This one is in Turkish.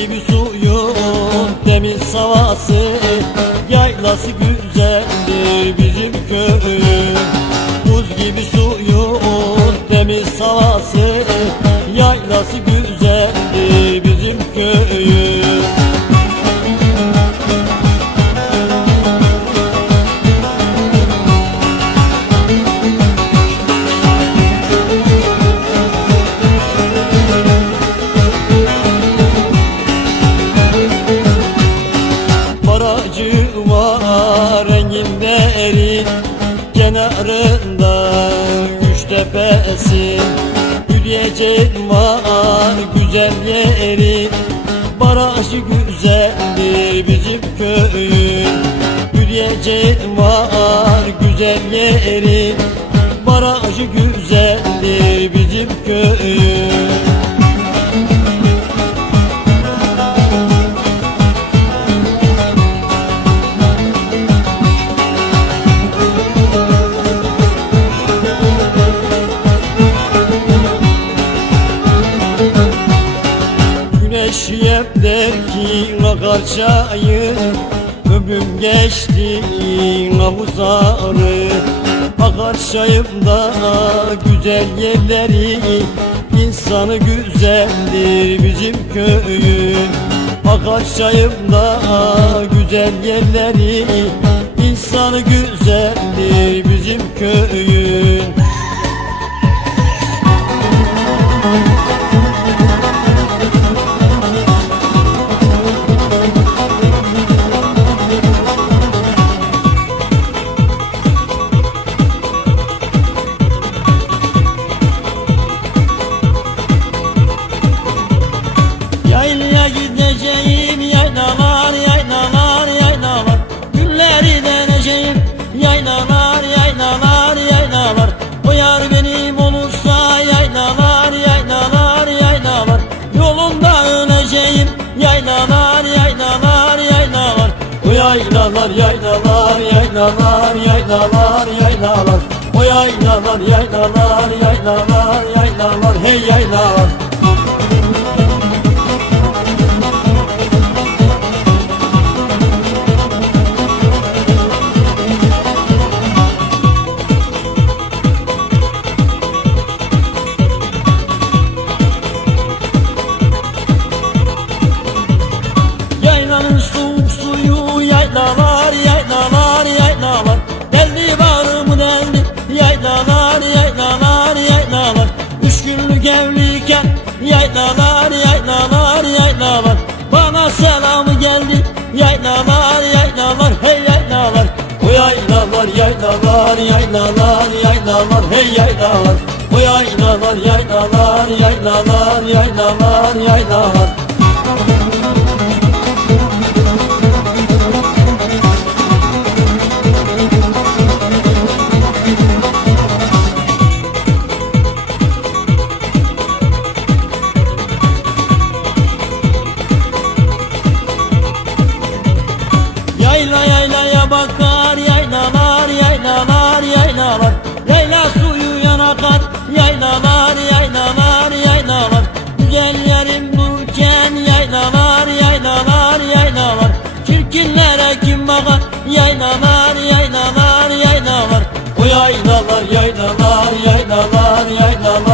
gibi suyun temiz havası, yaylası güzeldir bizim köyün. Buz gibi suyun temiz havası, yaylası güzeldir bizim köyün. Barajı var renginde erin kenarında üç tepesi, yürüyecek var güzel yerin. Barajı güzeldir bizim köyün, yürüyecek var güzel yerin. Barajı güzeldir bizim köyün. Şiyepteki akar çayı, ömrüm geçti havuzları. Akar çayımda güzel yerleri, insanı güzeldir bizim köyün. Akar çayımda güzel yerleri, insanı güzeldir bizim köyün. Yaylaya gideceğim, yaylalar, yaylalar, yaylalar. Gülleri deneceğim, yaylalar, yaylalar, yaylalar. O yar benim olursa, yaylalar, yaylalar, yaylalar. Yolunda öleceğim, yaylalar, yaylalar, yaylalar. O yaylalar, yaylalar, yaylalar, yaylalar, yaylalar. O yaylalar, yaylalar, yaylalar, yaylalar. Hey yaylalar. Yaylanın soğuk suyu, yaylalar, yaylalar, yaylalar. Deldi bağrımı deldi, yaylalar, yaylalar, yaylalar. 3 günlük evliyken, yaylalar, yaylalar, yaylalar. Bana selamı geldi, yaylalar, yaylalar, hey yaylalar. O yaylalar, yaylalar, yaylalar, yaylalar, hey yaylalar. O yaylalar, yaylalar, yaylalar, yaylalar, yaylalar. Yayla yaylaya bakar, yaylalar, yaylalar, yaylalar. Yayla suyu yanakar, yaylalar, yaylalar, yaylalar. Güzel yerim durken, yaylalar, yaylalar, yaylalar. Çirkinlere kim bakar, yaylalar, yaylalar, yaylalar. O yaylalar, yaylalar, yaylalar, yaylalar.